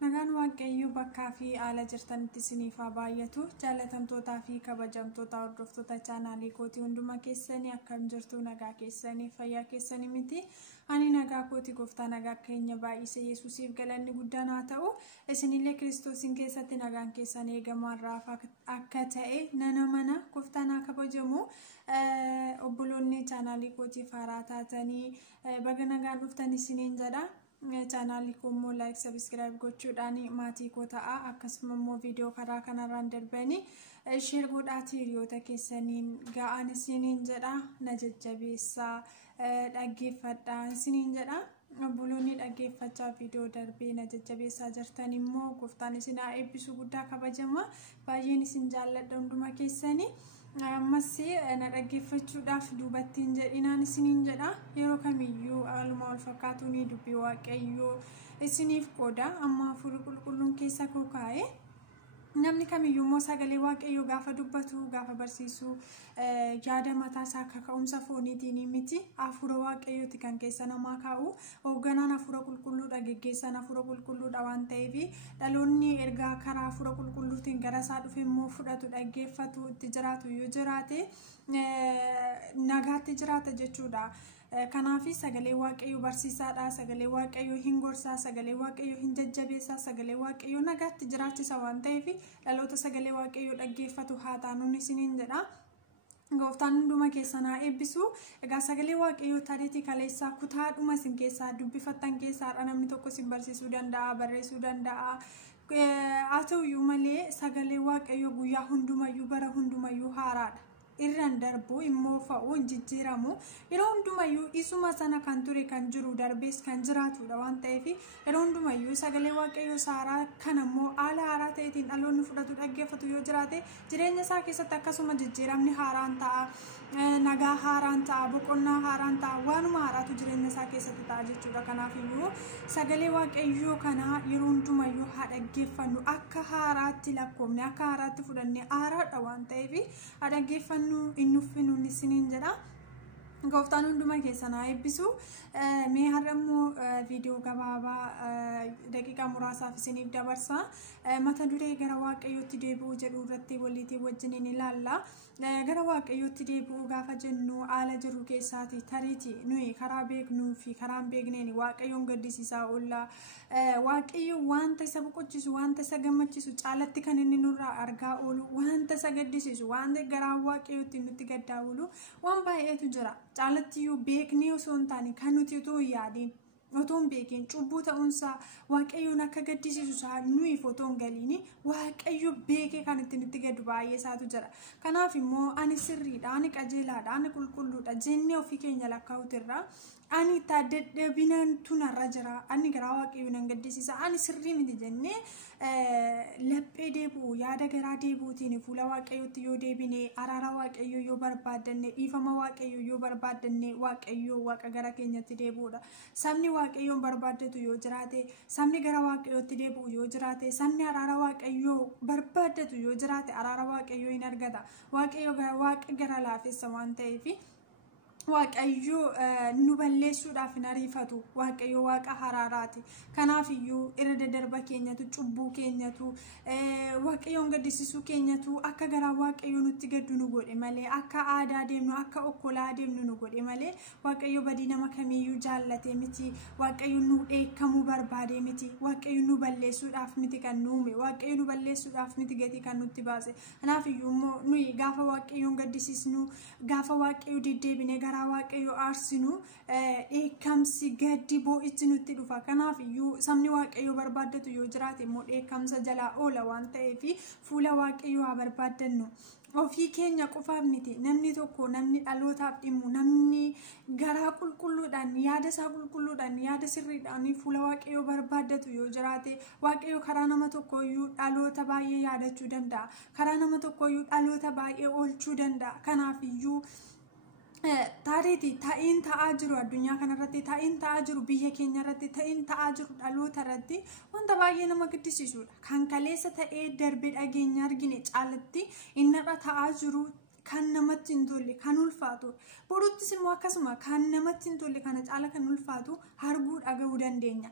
Nagaan waaqayyoo bakkaa fi haala jirtanitti isiniif haa baay'atu. Jaalatamtootaa fi kabajamtoota hordoftoota chaanaalii kootii hunduma keessanii akkam jirtu, nagaa keessanii fayyaa keessanii miti. Ani nagaa kootii gooftaa nagaa keenya baay'isee Yesuusiif galanni guddaan haa ta'u. Isinillee Kiristoosiin keessatti nagaan keessan eegamaarraaf akka ta'e nana mana gooftaan haa kabajamu. Obboloonni chaanaalii kootiif haaraa taatanii baga nagaan dhuftan isiniin jedha. Channel ko mo like subscribe gochuudhaan maatii koo ta'a. Akkasuma immoo viidiyoo karaa kanarraan darbanii share godhaatii hiriyoota keessaniin ga'aan isiniin jedha. Na jajjabeessaa, dhaggeeffadhaa isiniin jedha. Obboloonni dhaggeeffachaa viidiyoo darbee na jajjabeessaa jirtan immoo gooftaan isin haa eebbisu guddaa kabajama. Baay'een isin jaalladha hunduma keessanii. Ammas na dhaggeeffachuudhaaf duubattiin jedhinaan isiniin jedha. Yeroo kamiyyuu haaluma wal fakkaatu ni dubbii waaqayyoo isiniif qooda. Amma hafuurri qulqulluun keessa koo kaa'e. Namni kamiyyuu immoo sagalee waaqayyoo gaafa dubbatu, gaafa barsiisu yaada mataa isaa akka ka'umsa fooniitiin miti. Hafuura waaqayyooti kan keessa namaa kaa'u. Hoogganaan hafuura qulqulluudha, geggeessaan hafuura qulqulluudha waan ta'eef dhaloonni ergaa karaa hafuura qulqulluutiin gara isaa dhufe immoo fudhatu, dhaggeeffatu, itti jiraatu yoo jiraate nagaatti jiraata jechuudha. Kanaafi sagalee waaqayyoo barsiisaadha, sagalee waaqayyoo hin gorsaa, sagalee waaqayyoo hin jajjabeessaa, sagalee waaqayyoo nagaatti jiraachisa waan ta'eef dhaloota sagalee waaqayyoo dhaggeeffatu haa taanu isiniin jedha. Gooftaan hunduma keessan haa eebbisu. Egaa sagalee waaqayyoo taariitii kaleessaa kutaadhuma isin keessaa dubbifattan keessaa namni tokko isin barsiisuu danda'a, barreessuu danda'a. Haa ta'uyyuu malee sagalee waaqayyoo guyyaa hundumayyuu bara hundumayyuu haaraadha. Irraan darbu immoo fa'uu jijjiiramu. Yeroo hundumayyuu isuma sana kan ture kan jiru darbees kan jiraatudha waan ta'eef yeroo hundumayyuu sagalee waaqayyoo haaraa kan ammoo haala haaraa ta'eetiin dhaloonni fudhatu, dhaggeeffatu yoo jiraate jireenya isaa keessatti akkasuma jijjiiramni haaraan ta'a, nagaa haaraan ta'a, boqonnaa haaraan ta'a, waanuma haaraatu jireenya isaa keessatti ta'a jechuudha. Kanaafiyyuu sagalee waaqayyoo kana yeroo hundumayyuu haa dhaggeeffannu, akka haaraatti lakkoofne, akka haaraatti fudhannee haaraadha waan ta'eef haa dhaggeeffannu. Innuffiinu isiniin jedha. Gooftaan hunduma keessan haa eebbisu. Mee har'a immoo viidiyoo gabaabaa daqiiqaa muraasaaf isiniif dabarsa. Mata duree gara waaqayyootti deebi'uu jedhu irratti waliitii wajjin ilaalla. Gara waaqayyootti deebi'uu gaafa jennu haala jiru keessaati tariitii nuyi karaa beeknuu fi karaa hin beekneen waaqayyoon gaddisiisaa oolla. Waaqayyo wanta isa boqochiisu, wanta isa gammachiisu caalatti kan inni nurraa argaa oolu, wanta isa gaddisiisu, wanta garaa waaqayyootti nutti gaddaa oolu waan baay'eetu jira. Caalattiyyuu beeknee osoo hin taane kan nuti otoo hin yaadiin, otoo hin beekin cubbuu ta'uunsaa waaqayyoon akka gaddisiisu isaa nuyi otoo hin galiin waaqayyo beekee kan itti nutti gaddu baay'ee isaatu jira. Kanaaf immoo ani sirriidha, ani qajeelaadha, ani qulqulluudha jennee ofii keenya lakkaa'utirraa ani dadhabinaan tunarra jira, ani garaa waaqayyoon nan gaddisiisa, ani sirrii miti jennee laphee deebi'u, yaada garaa deebi'uutiin fuula waaqayyootti yoo deebine, araara waaqayyoo yoo barbaaddanne, dhiifama waaqayyoo yoo barbaaddanne waaqayyoo waaqa gara keenyatti deebi'uudha. Sabni waaqayyoon barbaaddatu yoo jiraate, sabni gara waaqayyootti deebi'u yoo jiraate, sabni araara waaqayyoo barbaaddatu yoo jiraate araara waaqayyoo hin argata. Waaqayyo waaqa gara laafessa waan ta'eef waaqayyo nu balleessuudhaaf hin ariifatu. Waaqayyo waaqa haraaraati. Kanaafiyyuu irra daddarba keenyatu, cubbuu keenyatu, waaqayyoon gaddisiisuu keenyatu akka garaa waaqayyo nutti gaddu nu godhe malee, akka aadaa deemnu, akka okkolaa deemnu nu godhe malee waaqayyo badii nama kamiyyuu jaallate miti. Waaqayyo nu dheekkamuu barbaade miti. Waaqayyo nu balleessuudhaaf miti kan nu uume. Waaqayyo nu balleessuudhaaf miti gatii kan nutti baase. Kanaafiyyuu immoo nuyi gaafa waaqayyoon gaddisiisnu, gaafa waaqayyo deddeebine gara waaqayyo aarsinu dheekkamsi gaddi boo'ichi nutti dhufa. Kanaafiyyuu sabni waaqayyo barbaaddatu yoo jiraate immoo dheekkamsa jalaa oola waan ta'eef fuula waaqayyo haa barbaaddannu. Ofii keenya qofaaf miti. Namni tokko, namni dhalootaaf dhimmu, namni garaa qulqulluudhaan, yaada isaa qulqulluudhaan, yaada sirriidhaan fuula waaqayyo barbaaddatu yoo jiraate waaqayyo karaa nama tokkoyyuu dhaloota baay'ee yaadachuu danda'a. Karaa nama tokkoyyuu dhaloota baay'ee oolchuu danda'a. Kanaafiyyuu taariitii ta'iin ta'aa jiru addunyaa kanarratti, ta'iin ta'aa jiru biyya keenya irratti, ta'iin ta'aa jiru dhaloota irratti wanta baay'ee nama gaddisiisudha. Kan kaleessa ta'ee darbee dhageenya argine caalatti innarra ta'aa jiru kan namatti hin tolle, kan ulfaatu. Boruttis immoo akkasuma kan namatti hin tolle kana caala kan ulfaatu arguu dhaga'uu dandeenya.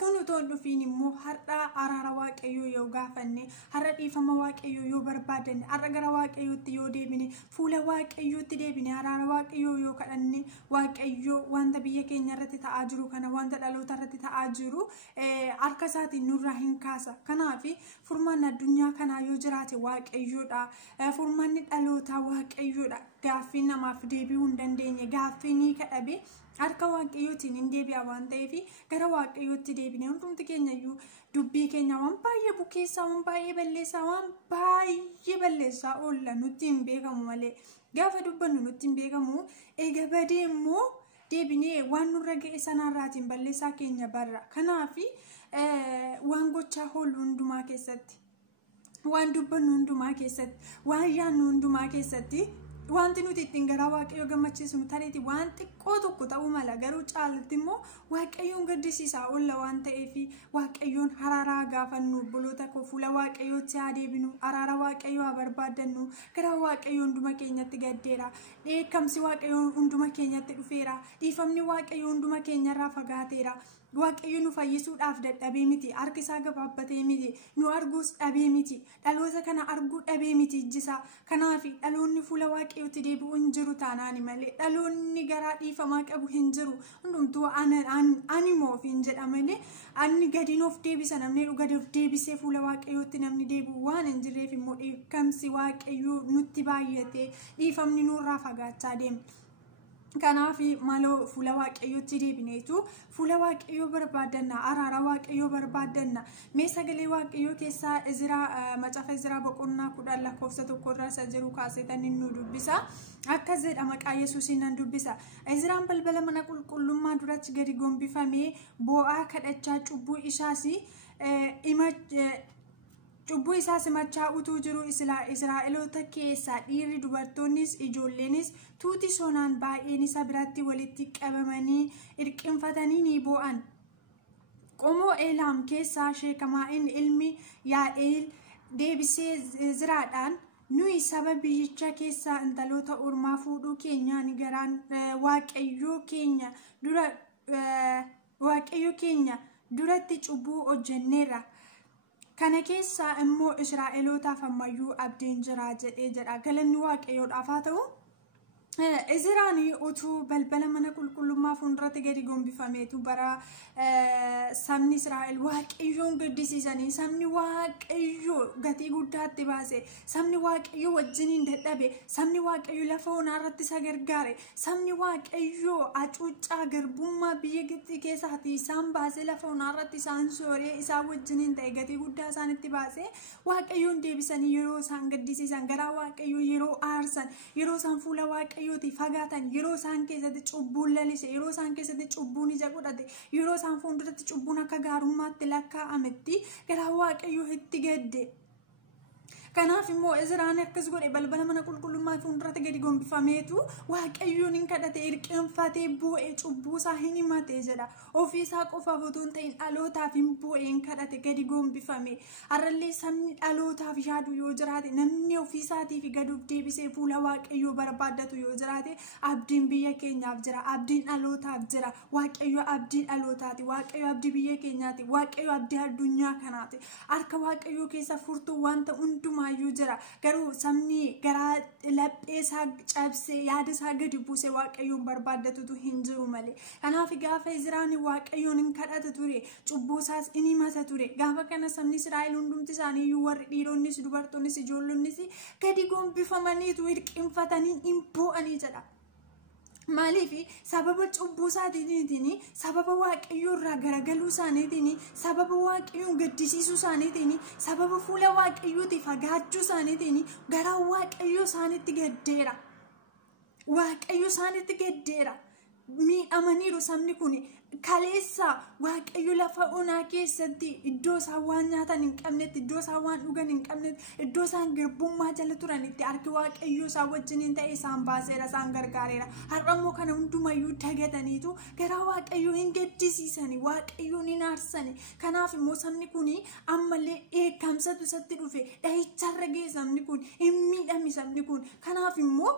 kun utuu dhufiin immoo har'a araara waaqayyoo yoo gaafanne har'a dhiifama waaqayyoo yoo barbaadanne har'a gara waaqayyootti yoo deebine fuula waaqayyootti deebine araara waaqayyoo yoo kadhanne waaqayyoo wanta biyya keenya irratti ta'aa jiru kana wanta dhaloota irratti ta'aa jiru harka isaatiin nurraa hin kaasa. Kanaaf furmaan addunyaa kanaa yoo jiraate waaqayyoodha. Furmaanni dhalootaa waaqayyoodha. Gaaffii namaaf deebi'uu hin dandeenye gaaffii ni kadhabe harka waaqayyootiin hin deebi'a waan ta'eef gara waaqayyootti deebine hundumti keenya iyyuu dubbii keenya waan baay'ee bukeessaa waan baay'ee balleessaa waan baay'ee balleessaa oolla nutti hin beekamu malee gaafa dubbannu nutti hin beekamu eega badee immoo deebinee waan nurra ga'e sanarraatiin balleessaa keenya barra. Kanaaf waan gochaa oollu hundumaa keessatti waan dubbannu hundumaa keessatti waan yaannu hundumaa keessatti wanti nuti ittiin gara waaqayyoo gammachiisnu tareeti waan xiqqoo tokko ta'uu mala garuu caalatti immoo waaqayyoon gaddisiisaa oolla waan ta'eef waaqayyoon araaraa gaafannu obboloota koo fuula waaqayyootti haa deebinu araara waaqayyoo haa barbaadannu gara waaqayyoo hunduma keenyatti gaddeera dheekkamsi waaqayyoo hunduma keenyatti dhufeera dhiifamni waaqayyoo hunduma keenyarraa fagaateera. Waaqayyo nu fayyisuudhaaf dadhabee miti harki isaa gabaabbatee miti nu arguus dhabee miti dhaloota kana arguu dhabee miti ijjisaa. Kanaaf dhaloonni fuula waaqayyootti deebi'u hin jiru taanaani malee dhaloonni garaa dhiifamaa qabu hin jiru hundumtuu ani moofiin jedha malee ani gadiin of deebisa namni gadi of deebisee fuula waaqayyootti namni deebi'u waan hin jirreef immoo dheekkamsi waaqayyoo nutti baay'ate dhiifamni nurraa fagaachaa deema. Kanaaf maloo fuula waaqayyootti deebineetu fuula waaqayyoo barbaadanna araara waaqayyoo barbaadanna mee sagalee waaqayyoo keessaa macaafa Izraa boqonnaa 10 lakkoofsa 1 irraa isa jiru kaasetan nu dubbisa akka jedha maqaa Yesuusiin nan dubbisa. Izraan balbala mana qulqullummaa duratti gadi gombifamee boo'aa kadhachaa cubbuu isaa simachaa utuu jiru Israa'eloota keessaa dhiirri dubartoonnis ijoolleenis tuuti sonaan baay'een isa biratti walitti qabamanii irqinfatanii ni boo'an. Qomoo Eelaam keessaa Sheekamaa'in ilmi Yaa'eel deebisee Izraadhaan nuyi saba biyyicha keessaa intaloota ormaa fuudhuu keenyaan garaan waaqayyoo keenya duratti cubbuu hojjenneerra. Kana keessaa immoo Israa'elootaaf ammayyuu abdiin jira jedhee jedha. Galanni waaqayyoodhaaf haa ta'u. Izraan utuu balbala mana qulqullummaa fuulduratti gadi gombifameetu bara sabni Israa'el waaqayyoon gaddisiisanii sabni waaqayyoo gatii guddaatti baase sabni waaqayyoo wajjiniin dadhabe sabni waaqayyoo lafa onaarratti isa gargaare sabni waaqayyoo acuuccaa garbummaa biyya Gibxi keessaati isaan baase lafa onaarratti isaan sooree isaan wajjiniin ta'e gatii guddaa isaanitti baase waaqayyoon deebisanii yeroo isaan gaddisiisan gara waaqayyoo yeroo aarsan yeroo isaan fuula waaqayyoo fagaatan yeroo isaan keessatti cubbuun lalise yeroo isaan keessatti cubbuun ija godhate yeroo isaan fuulduratti cubbuun akka gaarummaatti lakkaa'ametti gara waaqayyoo itti gadde. Kanaaf immoo Izraan akkas godhe balbala mana qulqullummaa fuulduratti gadi gombifameetu waaqayyoon hin kadhate irqinfatee boo'ee cubbuu isaa hin himate jedha. Ofii isaa qofaaf otoo hin ta'in dhalootaaf hin boo'ee hin kadhate gadi gombifame. Har'allee sabni dhalootaaf yaadu yoo jiraate namni ofii isaatiif gadi of deebisee fuula waaqayyoo barbaadatu yoo jiraate abdiin biyya keenyaaf jira abdiin dhalootaaf jira waaqayyo abdii dhalootaati waaqayyo abdii biyya keenyaati waaqayyo abdii addunyaa kanaati harka waaqayyoo keessa furtuu wanta hundumaa jira garuu sabni garaa laphee isaa cabsee yaada isaa gadi buusee waaqayyoon barbaadatutu hin jiru malee. Kanaaf gaafa Izraan waaqayyoon hin kadhata ture cubbuu isaas hin himata ture gaafa kana sabni Israa'el hundumti isaanii warri dhiironnis dubartoonnis ijoollonnis gadi gombifamaniitu hirqinfatanii hin boo'anii jedha. Maaliif sababa cubbuu isaaniitiin sababa waaqayyoo irraa garagaluu isaaniitiin sababa waaqayyoon gaddisiisuu isaaniitiin sababa fuula waaqayyootii fagaachuu isaaniitiin gara waaqayyoo isaaniitti gaddeera. Waaqayyo isaaniitti gaddeera. Miidhamaniiru sabni kun kaleessa waaqayyo lafa onaa keessatti iddoo isaan waan nyaatan hin qabnetti iddoo isaan waan dhugan hin qabnetti iddoo isaan garbummaa jala turanitti harki waaqayyo isaan wajjiniin ta'e isaan baaseera isaan gargaareera. Har'a immoo kana hundumayyuu dagataniitu gara waaqayyoo hin gaddisiisanii waaqayyoon hin aarsanii. Kanaaf immoo sabni kun ammallee dheekkamsatu isatti dhufe dhahicharra ga'e sabni kun hin miidhame sabni kun. Kanaaf immoo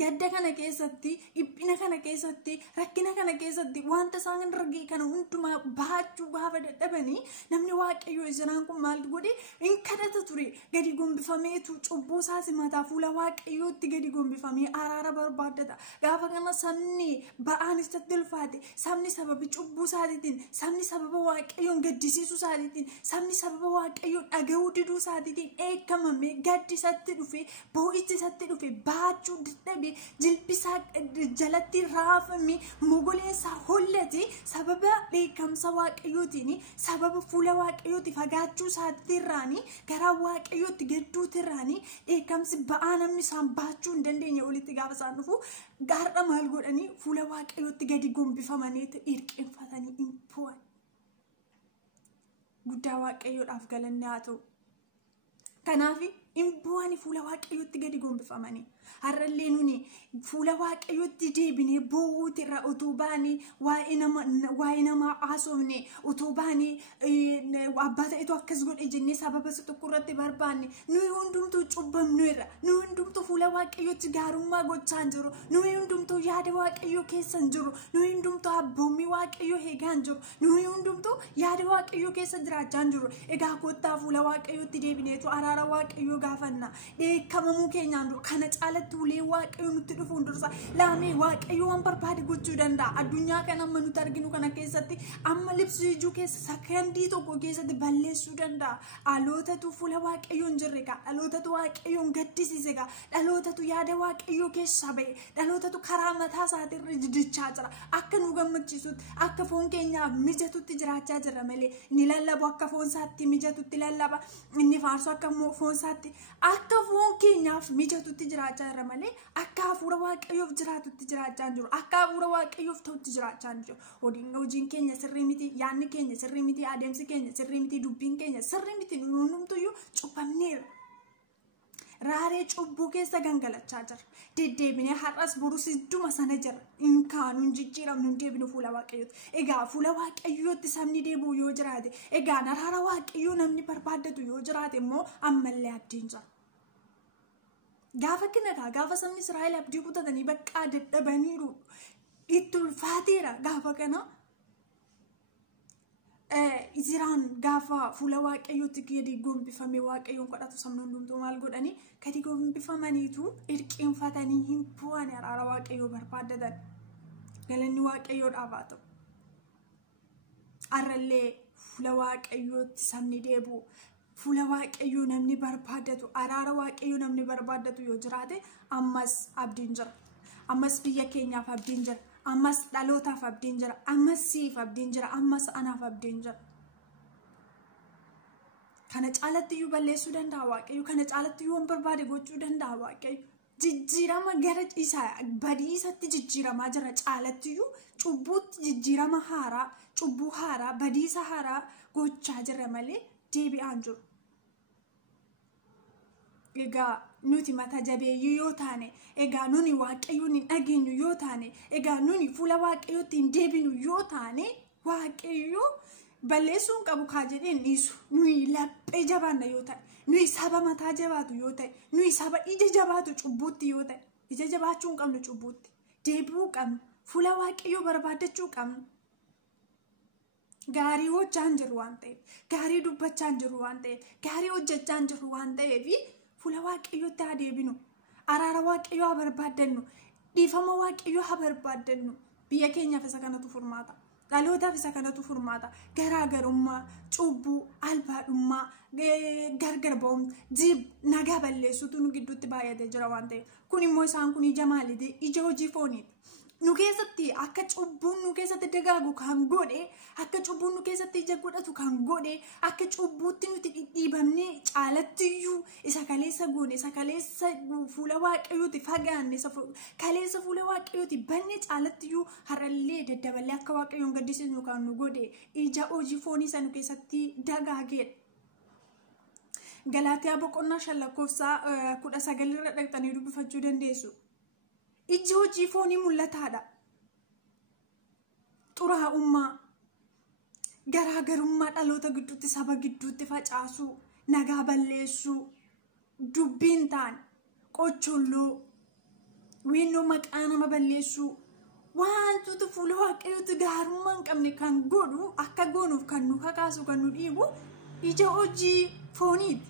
gadda kana keessatti dhiphina kana keessatti rakkina kana keessatti wanta isaan ragee kana hundumaa baachuu gaafa dadhabanii namni waaqayyoo Izraan kun maal godhe in kadhata ture gadi gombifameetu cubbuu isaa simataa fuula waaqayyootti gadi gombifamee araara barbaaddata gaafa kana sabni ba'aan isatti ulfaate sabni sababi cubbuu isaatiitiin sabni sababa waaqayyoon gaddisiisuu isaatiitiin sabni sababa waaqayyoon dhaga'uu diduu isaatiitiin eekamame gaddi isatti dhufe boo'ichi isatti dhufe baachuu jilbisaa jalatti raafame mogoleensaa hollate sababa dheekkamsa waaqayyootiin sababa fuula waaqayyooti fagaachuu isaatiirraanii gara waaqayyootti gadduutirraanii dheekkamsi ba'aa namni isaan baachuu hin dandeenye olitti gaafa isaan dhufu gaarra maal godhanii fuula waaqayyootti gadi gombifamanii hirqinfatanii hin bu'an. Guddaa waaqayyoodhaaf galanni haa ta'u. Kanaaf hin bu'anii fuula waaqayyootti gadi gombifamanii. Har'allee nuni fuula waaqayyootti deebinee boo'uuti irra utuu baanii waa'ee namaa haasofne utuu baanii abbaa ta'etu akkas godhe jennee sababa isa tokko irratti barbaanne nuyi hundumtuu cubbamnu irra nuyi hundumtuu fuula waaqayyootti gaarummaa gochaa jiru nuyi hundumtuu yaada waaqayyoo keessa jiru nuyi hundumtuu abboommii waaqayyoo eegaa jiru nuyi hundumtuu yaada waaqayyoo keessa jiraachaa jiru egaa kottaa fuula waaqayyootti deebineetu araara waaqayyoo gaafanna dheekkamamuu keenyaan dura kana caalatti ulee waaqayyoo nutti dhufuun dursa laamee waaqayyoo waan barbaade gochuu danda'a addunyaa kana amma nuti arginu kana keessatti amma libsuu ijuu keessa sakandii tokko keessatti balleessuu danda'a dhalootatu fuula waaqayyoo hin jirre kaa dhalootatu waaqayyoon gaddisiise kaa dhalootatu yaada waaqayyoo keessa ba'e dhalootatu karaa mataa isaatirra jidichaa jira akka nu gammachiisutti akka foon keenyaaf mijatutti jiraachaa jira malee ni lallabu akka foon isaatti mijatutti lallaba inni faarsu akka foon isaatti akka foon keenyaaf mijatutti jiraachaa jira malee akka hafuura waaqayyoof jiraatutti jiraachaa jiru akka hafuura waaqayyoof ta'utti jiraachaa jiru hojiin keenya sirrii miti yaadni keenya sirrii miti adeemsi keenya sirrii miti dubbiin keenya sirrii miti nuunumtuyyuu cubbamneera raaree cubbuu keessa gangalachaa jira deddeebinee har'as borus idduma sana jira inkaanu jijjiiramnu hin deebinu fuula waaqayyootti egaa fuula waaqayyootti sabni deebi'u yoo jiraate egaa araara waaqayyoo namni barbaaddatu yoo jiraate immoo ammallee abdiin jira. Gaafa kanakaa gaafa sabni Israa'el abdii kutatanii bakka dadhabaniiru itti ulfaateera gaafa kana Izraan gaafa fuula waaqayyootti gadi gombifame waaqayyoon kadhatu sabni hundumtuu maal godhanii gadi gombifamaniitu hirqinfatanii hin bu'an araara waaqayyoo barbaaddatan galanni waaqayyoodhaaf haa ta'u. Har'allee fuula waaqayyootti sabni deebi'u. Fuula waaqayyoo namni barbaadatu araara waaqayyoo namni barbaadatu yoo jiraate ammas abdiin jira ammas biyya keenyaaf abdiin jira ammas dhalootaaf abdiin jira ammas siif abdiin jira ammas anaaf abdiin jira kana caalatti iyyuu balleessuu danda'a waaqayyoo kana caalatti iyyuu waan barbaade gochuu danda'a waaqayyoo jijjiirama gara isaa badiisatti jijjiiramaa jira caalatti iyyuu cubbuutti jijjiirama haaraa cubbuu haaraa badiisa haaraa gochaa jira malee deebi'aan jiru. Egaa nuti mata jabeeyyii yoo taane egaa nuni waaqayyoon hin dhageenyu yoo taane egaa nuni fuula waaqayyootti hin deebinu yoo taane waaqayyoo balleessuun qabu kaa jedheen dhiisu nuyi laphee jabaanna yoo ta'e nuyi saba mataa jabaatu yoo ta'e nuyi saba ija jabaatu cubbuutti yoo ta'e ija jabaachuu hin qabnu cubbuutti deebi'uu qabnu fuula waaqayyoo barbaaddachuu qabnu. Gaarii hojjechaa jiru waan ta'eef gaarii dubbachaa jiru waan ta'eef gaarii hojjechaa jiru waan ta'eef fuula waaqayyootti haa deebinu araara waaqayyoo haa barbaaddannu dhiifama waaqayyoo haa barbaaddannu biyya keenyaaf isa kanatu furmaata dhalootaaf isa kanatu furmaata garaagarummaa cubbuu albaadhummaa gargar ba'umsa jiib nagaa balleessuutu nu gidduutti baay'atee jira waan ta'eef kun immoo isaan kun ija maaliiti ija hojii fooniiti. Nu keessatti akka cubbuun nu keessatti dagaagu kan godhe akka cubbuun nu keessatti ija godhatu kan godhe akka cubbuutti nuti dhidhiibamnee caalattiyyuu isa kaleessa goone isa kaleessa fuula waaqayyooti fagaanne kaleessa fuula waaqayyooti banne caalattiyyuu har'allee daddaballee akka waaqayyoon gaddisiisnu kan nu godhe ija hojii foonii isa nu keessatti dagaageedha. Galaatiyaa boqonnaa 5:19 irra dhaqxanii dubbifachuu dandeessu. Iji hojii foonii mul'ataadha. Xuraa'ummaa garaagarummaa dhaloota gidduutti saba gidduutti facaasuu nagaa balleessuu dubbiin ta'an qocholloo wiinoo maqaa nama balleessuu wantoota fuula waaqayyootti gaarummaa hin qabne kan godhu akka goonuuf kan nu kakaasu kan nu dhiibu ija hojii fooniiti.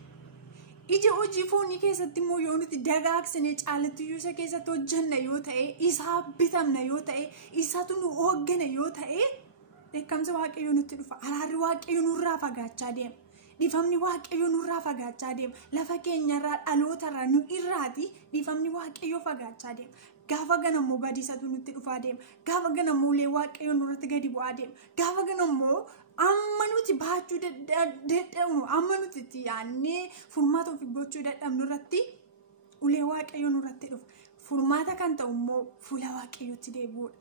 Ija hojii foonii keessatti immoo yoo nuti dagaagsine caalatti isa keessatti hojjanna yoo ta'e isaa bitamna yoo ta'e isaatu nu hooggana yoo ta'e dheekkamsa waaqayyoo nutti dhufa. Araarri waaqayyoo nurraa fagaachaa deema. Dhiifamni waaqayyoo nurraa fagaachaa deema. Lafa keenyarraa dhalootarraa nu irraati dhiifamni waaqayyoo fagaachaa deema. Gaafa ganammoo badiisatu nutti dhufaa deema. Gaafa ganammoo ulee waaqayyoo nurratti gadi bu'aa deema. Gaafa ganammoo amma nuti baachuu dadhabnu amma nuti itti yaadnee furmaata ofii gochuu dadhabnu irratti ulee waaqayyoo nurratti dhufa. Furmaata kan ta'u immoo fuula waaqayyootti deebi'uudha.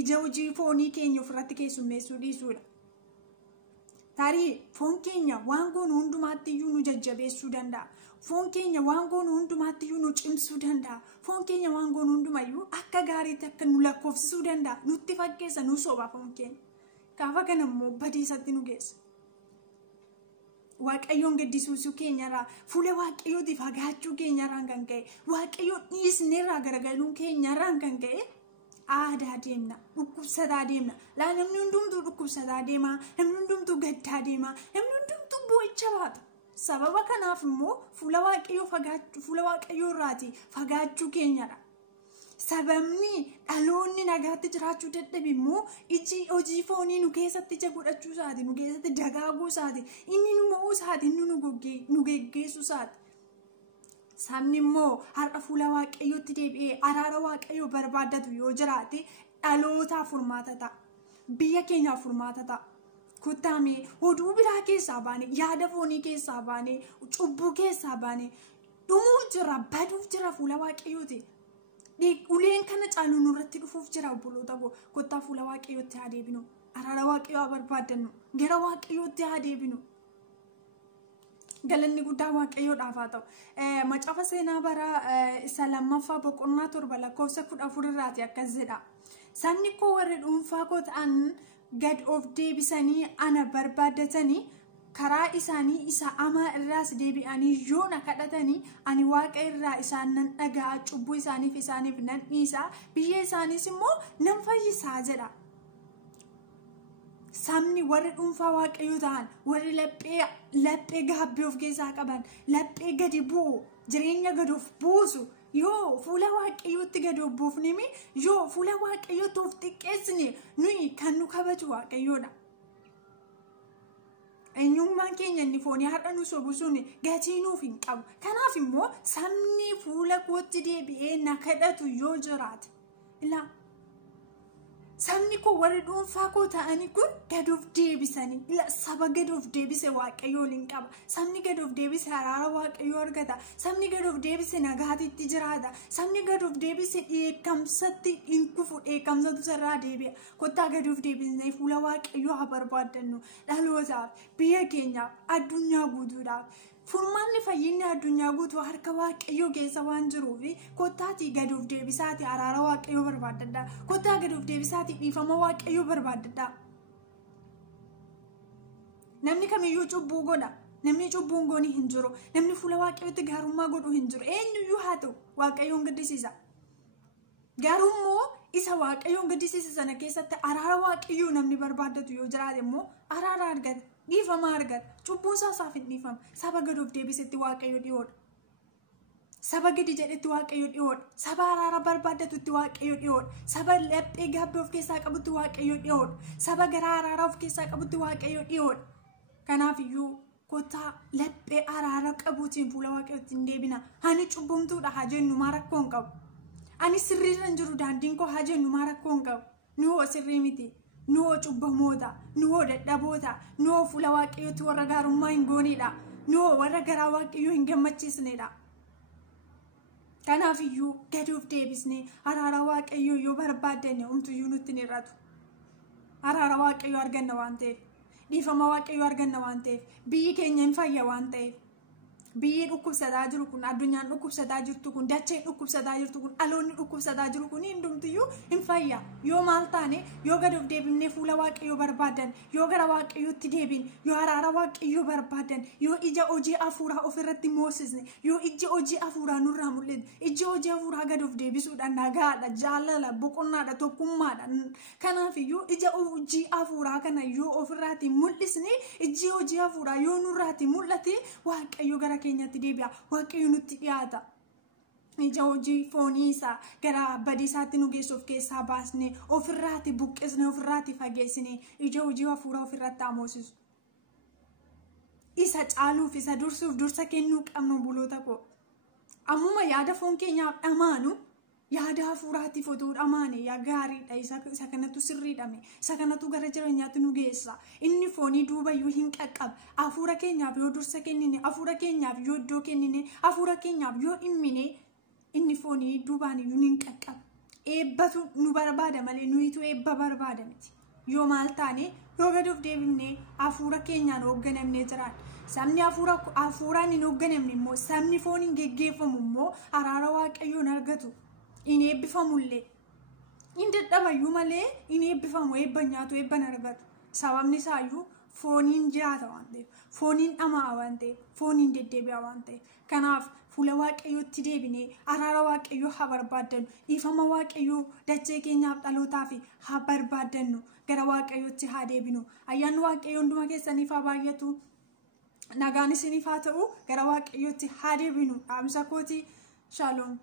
Ija hojii foonii keenya ofirratti keessummeessuu dhiisuudha. Tarii foon keenya waan goonu hundumaatti iyyuu nu jajjabeessuu danda'a. Foon keenya waan goonu hundumaatti iyyuu nu cimsuu danda'a. Foon keenya waan goonu hundumayyuu akka gaariitti akka nu lakkoofsisuu danda'a. Nutti fakkeessa nu soba foon keenya. Gaafa kana immoo badiisatti nu geessa. Waaqayyoon gaddisiisuu keenyarraa fuula waaqayyootii fagaachuu keenyarraan kan ka'e waaqayyoon dhiisneerraa garagaluun keenyarraan kan ka'e aadaa deemna, dhukkubsataa deemna. Laa namni hundumtuu dhukkubsataa deema, namni hundumtuu gaddaa deema, namni hundumtuu boo'icha baata. Sababa kanaaf immoo fuula waaqayyoo irraatii fagaachuu keenyadha. Sababni dhaloonni nagaatti jiraachuu dadhabe immoo iji hojii foonii nu keessatti ija godhachuu isaati, nu keessatti dagaaguu isaati, inni nu mo'uu isaati, inni nu geggeessuu isaati. Sabni immoo har'a fuula waaqayyootti deebi'ee araara waaqayyoo barbaadatu yoo jiraate dhalootaaf furmaata ta'a. Biyya keenyaaf furmaata ta'a. Kuttaamee oduu biraa keessaa baane, yaada foonii keessaa baane, cubbuu keessaa baane dhumuuf jira, baduuf jira fuula waaqayyooti. Uleen kana caalu nurratti dhufuuf jira obboloota koo. Kottaa fuula waaqayyootti haa deebinu. Araara waaqayyoo haa barbaadannu. Gara waaqayyootti haa deebinu. Galanni guddaa waaqayyoodhaaf haa ta'u. Macaafa seenaa bara isa lammaffaa boqonnaa 7 lakkoofsa 14 irraati akkas jedha. Sabni koo warri dhuunfaa koo ta'an gad of deebisanii ana barbaadatanii karaa isaanii isa amaa irraas deebi'anii yoo na kadhatanii ani waaqa irraa isaan nan dhaga'a, cubbuu isaaniif nan dhiisa, biyya isaaniis immoo nan fayyisaa jedha. Sabni warri dhuunfaa waaqayyoo ta'an, warri laphee gaabbii of keessaa qaban, laphee gadi bu'u, jireenya gad of buusu yoo fuula waaqayyootti gad of buufnemi, yoo fuula waaqayyootti of xiqqeessine nuyi kan nu kabaju waaqayyoodha. Eenyummaan keenya inni foonii har'a nu sobu sun gatii nuuf hin qabu. Kanaaf immoo sabni fuula kootti deebi'ee na kadhatu yoo jiraate ilaa sabni koo warri dhuunfaa koo ta'anii kun gad of deebisanii saba gad of deebise waaqayyoo waliin qaba. Sabni gad of deebise araara waaqayyoo argata. Sabni gad of deebise nagaatitti jiraata. Sabni gad of deebise dheekkamsatti hin kufu, dheekkamsatu sarraa deebi'a. Kottaa gad of deebisnee fuula waaqayyoo haa barbaadannu. Dhalootaaf, biyya keenyaaf, addunyaa guutuudhaaf. Furmaanni fayyinni addunyaa guutuu harka waaqayyoo keessa waan jiruuf kottaatii gad of deebisaati araara waaqayyoo barbaadadhaa. Kottaa gad of deebisaati dhiifama waaqayyoo barbaadadhaa. Namni kamiyyuu cubbuu godha. Namni cubbuun gooni hin jiru. Namni fuula waaqayyootti gaarummaa godhu hin jiru. Eenyuyyuu haa ta'u waaqayyoon gaddisiisa. Gaarummoo isa waaqayyoon gaddisiisa sana keessatti araara waaqayyoo namni barbaadatu yoo jiraate immoo araara argata. Dhiifama argata. Cubbuun isaaf hin dhiifama. Saba gad of deebisetti waaqayyo dhiyoodha. Saba gadi jedhetti waaqayyo dhiyoodha. Saba araara barbaadatutti waaqayyo dhiyoodha. Saba laphee gaabbii of keessaa qabutti waaqayyo dhiyoodha. Saba garaa araaraa of keessaa qabutti waaqayyo dhiyoodha. Kanaaf iyyuu kottaa laphee araara qabuutiin fuula waaqayyootti hin deebina. Ani cubbumtuudha haa jennu maa rakkoo hin qabu. Ani sirriirra hin jiru daandiin koo haa jennu maa rakkoo hin qabu. Nuyi sirrii miti. Nuyi cubbamoota, nuyi dadhaboota, nuyi fuula waaqayyootti warra gaarummaa hin goonedha. Nuyi warra garaa waaqayyoo hin gammachiisnedha. Kanaaf iyyuu gad of deebisnee araara waaqayyoo yoo barbaaddanne homtuyyuu nutti hin hir'atu. Araara waaqayyoo arganna waan ta'eef, dhiifama waaqayyoo arganna waan ta'eef, biyyi keenya hin fayya waan ta'eef. biyyi dhukkubsataa jiru kun addunyaan dhukkubsataa jirtu kun dacheen dhukkubsataa jirtu kun aloonni dhukkubsataa jiru kun hundumtiyyuu hin fayya yoo maal taane yoo gad of deebinee fuula waaqayyoo barbaadan yoo gara waaqayyootti deebin yoo araara waaqayyoo barbaadan yoo ija hojii afuuraa ofirratti moosisne yoo iji hojii afuuraa nurraa mul'ate iji hojii afuuraa gad of deebisuudhaan nagaadha jaalala boqonnaadha tokkummaadha kanaafiyyuu ija hojii afuuraa kana yoo ofirraatti mul'isne iji hojii afuuraa yoo nurraatti mul'ate waaqayyo gara keenyatti deebi'a waaqayyo nutti dhiyaata ija hojii foonii isaa gara badiisaatti nu geessuuf keessaa baasne ofirraatti buqqisne ofirraatti fageessine ija hojii afuuraa ofirratti amoosisu isa caaluuf isa dursuuf dursa kennuu qabnu buloota koo ammuma yaada foon keenyaaf dhamaanu yaada afuuraatiif otoo dhamaane yaa gaariidha isa kanatu sirriidhame isa kanatu gara jireenyaatti nu geessa inni foonii duubayyuu hin qaqqab afuura keenyaaf yoo dursa kennine afuura keenyaaf yoo iddoo kennine afuura keenyaaf yoo dhimmine inni foonii duubaaniyyuu hin qaqqab eebbatu nu barbaada malee nuyitu eebba barbaada miti yoo maal taane yoo gad of deebifne afuura keenyaan hoogganamnee jiraadha sabni afuuraan hin hoogganamne immoo sabni fooniin geggeeffamu immoo araara waaqayyoon argatu in eebbifamullee in dadhabayyuu malee in eebbifamu eebba nyaatu eebban argatu sababni isaayyuu fooniin jiraata waan ta'eef fooniin dhamaa waan ta'eef fooniin deddeebi'a waan ta'eef kanaaf fuula waaqayyootti deebinee araara waaqayyoo haa barbaaddannu dhiifama waaqayyoo dachee keenyaaf dhalootaaf haa barbaaddannu gara waaqayyootti haa deebinu ayyaanni waaqayyoo hunduma keessaniif haa baay'atu nagaan isiniif haa ta'u gara waaqayyootti haa deebinu dhaamsa kooti shaaloom